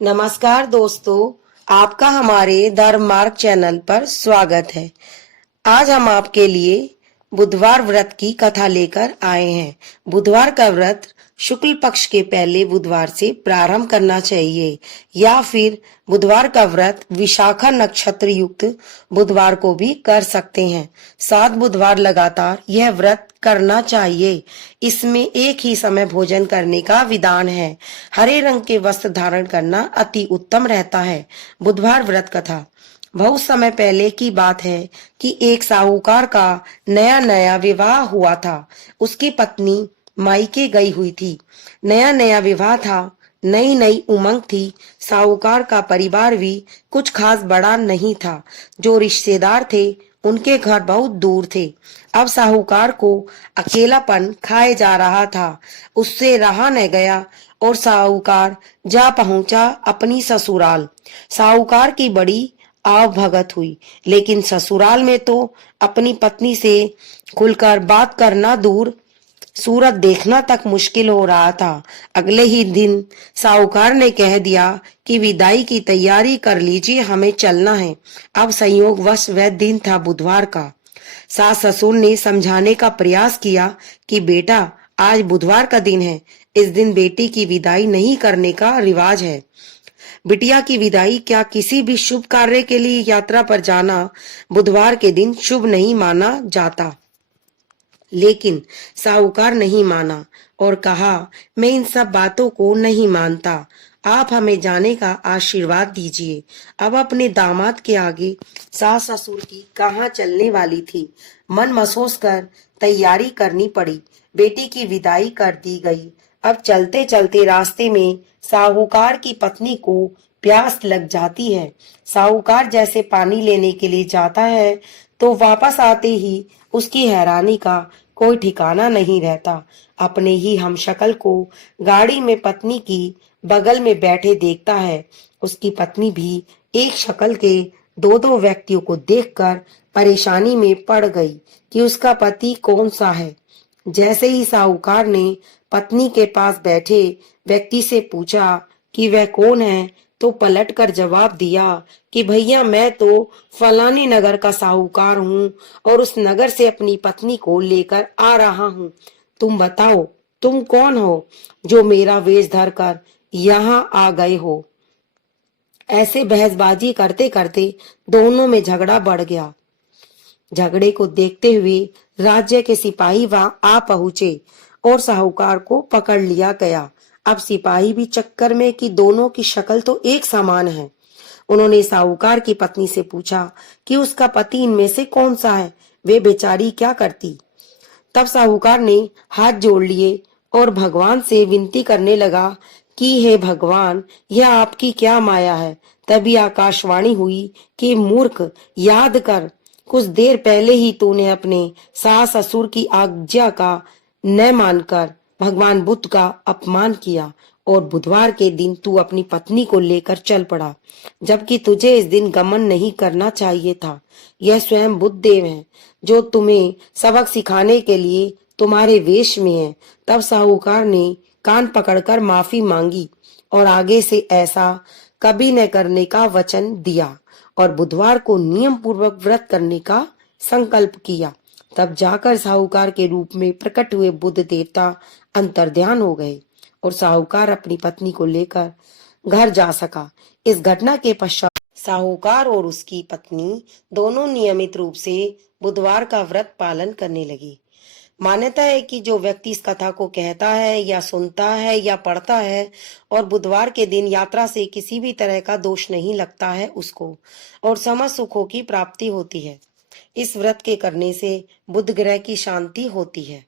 नमस्कार दोस्तों, आपका हमारे धर्म मार्ग चैनल पर स्वागत है। आज हम आपके लिए बुधवार व्रत की कथा लेकर आए हैं। बुधवार का व्रत शुक्ल पक्ष के पहले बुधवार से प्रारंभ करना चाहिए या फिर बुधवार का व्रत विशाखा नक्षत्र युक्त बुधवार को भी कर सकते हैं। 7 बुधवार लगातार यह व्रत करना चाहिए। इसमें एक ही समय भोजन करने का विधान है। हरे रंग के वस्त्र धारण करना अति उत्तम रहता है। बुधवार व्रत कथा। बहुत समय पहले की बात है कि एक साहूकार का नया नया विवाह हुआ था। उसकी पत्नी मायके गई हुई थी। नया नया विवाह था, नई नई उमंग थी। साहूकार का परिवार भी कुछ खास बड़ा नहीं था। जो रिश्तेदार थे उनके घर बहुत दूर थे। अब साहूकार को अकेलापन खाए जा रहा था। उससे रहा न गया और साहूकार जा पहुंचा अपनी ससुराल। साहूकार की बड़ी आव भगत हुई, लेकिन ससुराल में तो अपनी पत्नी से खुलकर बात करना दूर, सूरत देखना तक मुश्किल हो रहा था। अगले ही दिन साहूकार ने कह दिया कि विदाई की तैयारी कर लीजिए, हमें चलना है। अब संयोगवश वह दिन था बुधवार का। सास ससुर ने समझाने का प्रयास किया कि बेटा, आज बुधवार का दिन है, इस दिन बेटी की विदाई नहीं करने का रिवाज है। बिटिया की विदाई क्या किसी भी शुभ कार्य के लिए यात्रा पर जाना बुधवार के दिन शुभ नहीं माना जाता। लेकिन साहूकार नहीं माना और कहा, मैं इन सब बातों को नहीं मानता, आप हमें जाने का आशीर्वाद दीजिए। अब अपने दामाद के आगे सास ससुर की कहाँ चलने वाली थी। मन महसूस कर तैयारी करनी पड़ी। बेटी की विदाई कर दी गई। अब चलते चलते रास्ते में साहूकार की पत्नी को प्यास लग जाती है। साहूकार जैसे पानी लेने के लिए जाता है तो वापस आते ही उसकी हैरानी का कोई ठिकाना नहीं रहता। अपने ही हमशक्ल को गाड़ी में पत्नी की बगल में बैठे देखता है। उसकी पत्नी भी एक शक्ल के दो दो व्यक्तियों को देखकर परेशानी में पड़ गई कि उसका पति कौन सा है। जैसे ही साहूकार ने पत्नी के पास बैठे व्यक्ति से पूछा कि वह कौन है, तो पलट कर जवाब दिया कि भैया, मैं तो फलाने नगर का साहूकार हूँ और उस नगर से अपनी पत्नी को लेकर आ रहा हूँ। तुम बताओ, तुम कौन हो जो मेरा वेश धर कर यहाँ आ गए हो। ऐसे बहसबाजी करते करते दोनों में झगड़ा बढ़ गया। झगड़े को देखते हुए राज्य के सिपाही वहां आ पहुंचे और साहूकार को पकड़ लिया गया। अब सिपाही भी चक्कर में कि दोनों की शक्ल तो एक समान है। उन्होंने साहूकार की पत्नी से पूछा कि उसका पति इनमें से कौन सा है, वे बेचारी क्या करती। तब साहूकार ने हाथ जोड़ लिए और भगवान से विनती करने लगा कि हे भगवान, यह आपकी क्या माया है। तभी आकाशवाणी हुई कि मूर्ख, याद कर, कुछ देर पहले ही तूने अपने सास ससुर की आज्ञा का न मानकर भगवान बुद्ध का अपमान किया और बुधवार के दिन तू अपनी पत्नी को लेकर चल पड़ा, जबकि तुझे इस दिन गमन नहीं करना चाहिए था। यह स्वयं बुद्ध देव है जो तुम्हें सबक सिखाने के लिए तुम्हारे वेश में है। तब साहूकार ने कान पकड़कर माफी मांगी और आगे से ऐसा कभी न करने का वचन दिया और बुधवार को नियम पूर्वक व्रत करने का संकल्प किया। तब जाकर साहूकार के रूप में प्रकट हुए बुद्ध देवता अंतर्ध्यान हो गए और साहूकार अपनी पत्नी को लेकर घर जा सका। इस घटना के पश्चात साहूकार और उसकी पत्नी दोनों नियमित रूप से बुधवार का व्रत पालन करने लगे। मान्यता है कि जो व्यक्ति इस कथा को कहता है या सुनता है या पढ़ता है और बुधवार के दिन यात्रा से किसी भी तरह का दोष नहीं लगता है उसको और समस्त सुखों की प्राप्ति होती है। इस व्रत के करने से बुध ग्रह की शांति होती है।